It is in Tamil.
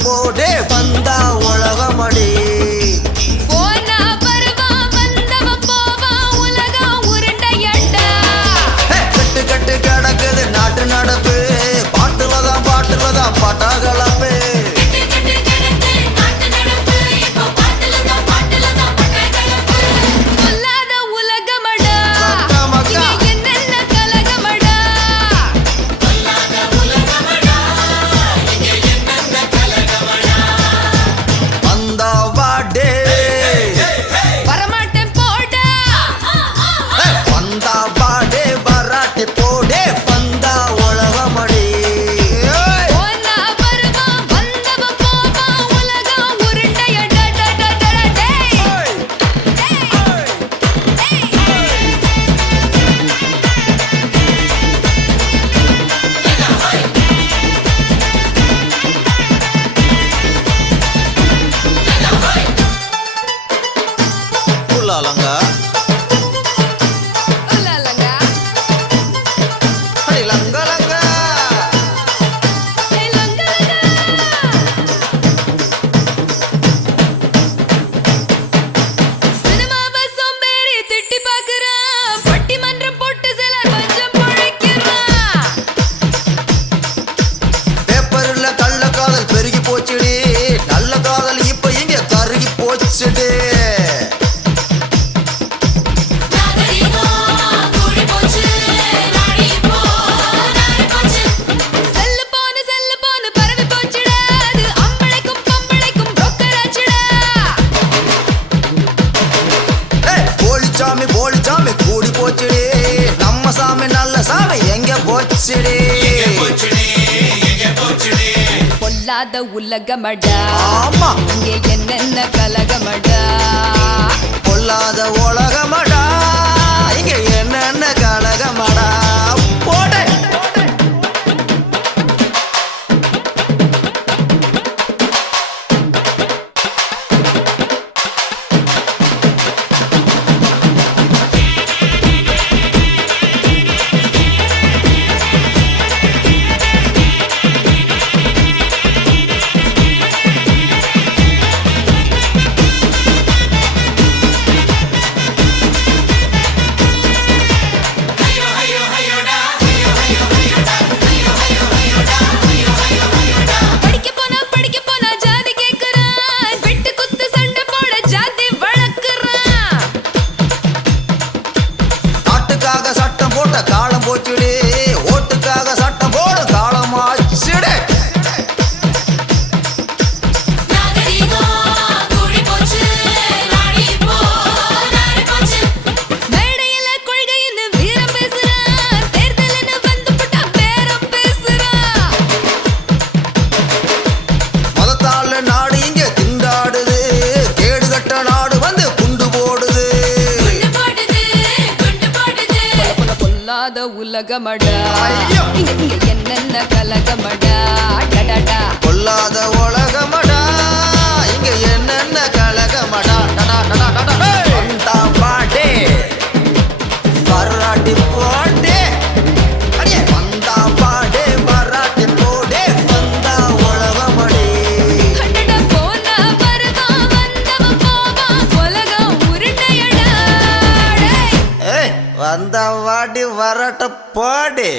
போடே வந்தா உலகமடி போனா பருவா வந்தவ போவா உலகம் உருண்டையண்டா கட்டு கட்டு கிடக்குது நாட்டு நடப்பு பாட்டுலதான் பட்டாகலப்பு பொல்லாத உலகமடா என்னென்ன கலகமடா வந்தா வாடே வரமாட்டேன் போடா வந்தா வாடே வராட்டி போடே வந்தா உலகமடி போனா பருவா வந்தவ போவா உலகம் உருண்டையண்டா புல்லாலங்க உலலங்க அடி லங்கலங்க சினிமாவை சோம்பேறி திட்டி பார்க்கறான் பட்டிமன்றம் போட்டு சிலர் பஞ்சம் பொழைக்கிறான் பேப்பர்ல கள்ள காதல் பெருகி போச்சுடி நல்ல காதல் இப்ப இங்க கருகி போச்சுடி செல்லு போன பரவி போச்சுடா அது அம்பளைக்கும் பம்பளைக்கும் broker ஆச்சுடா போலிச்சாமி கூடி போச்சுடி நம்ம சாமி நல்ல சாமி எங்க போச்சுடி பொல்லாத உலகமடா ஆமா இங்கே என்னென்ன கலகமடா பொல்லாத உலகமடா இங்க என்னென்ன கலகமடா போடு படிக்க போனா ஜாதி கேக்குறான் விட்டு குத்து சண்டை போட ஜாதி வளர்க்குறான் நாட்டுக்காக சட்டம் போட்ட காலம் போச்சுடி ஓட்டுக்காக சட்டம் போட காலம் ஆச்சுடி மேடையில கொள்கைன்னு வீரம் பேசுறான் தேர்தல்னு வந்து புட்டா பேரம் பேசுறான் மதத்தால நாடு இங்க திண்டாடுது கேடு கட்ட நாடு வந்து குண்டு போடுது பொல்லாத உலகமடா ஐயோ! இங்க என்னென்ன கலகமடா டடடா பொல்லாத உலகமடா இங்க என்னென்ன கலகமடா வந்தா பாடே வராட்டி போடே அடியே வந்தா பாடே வராட்டி போடே வந்தா உலகமடி அடடா போனா வருவா வந்தவ போவா உலகம் உருண்டையடா ஏய் வந்தா வாடி வரட்ட போடே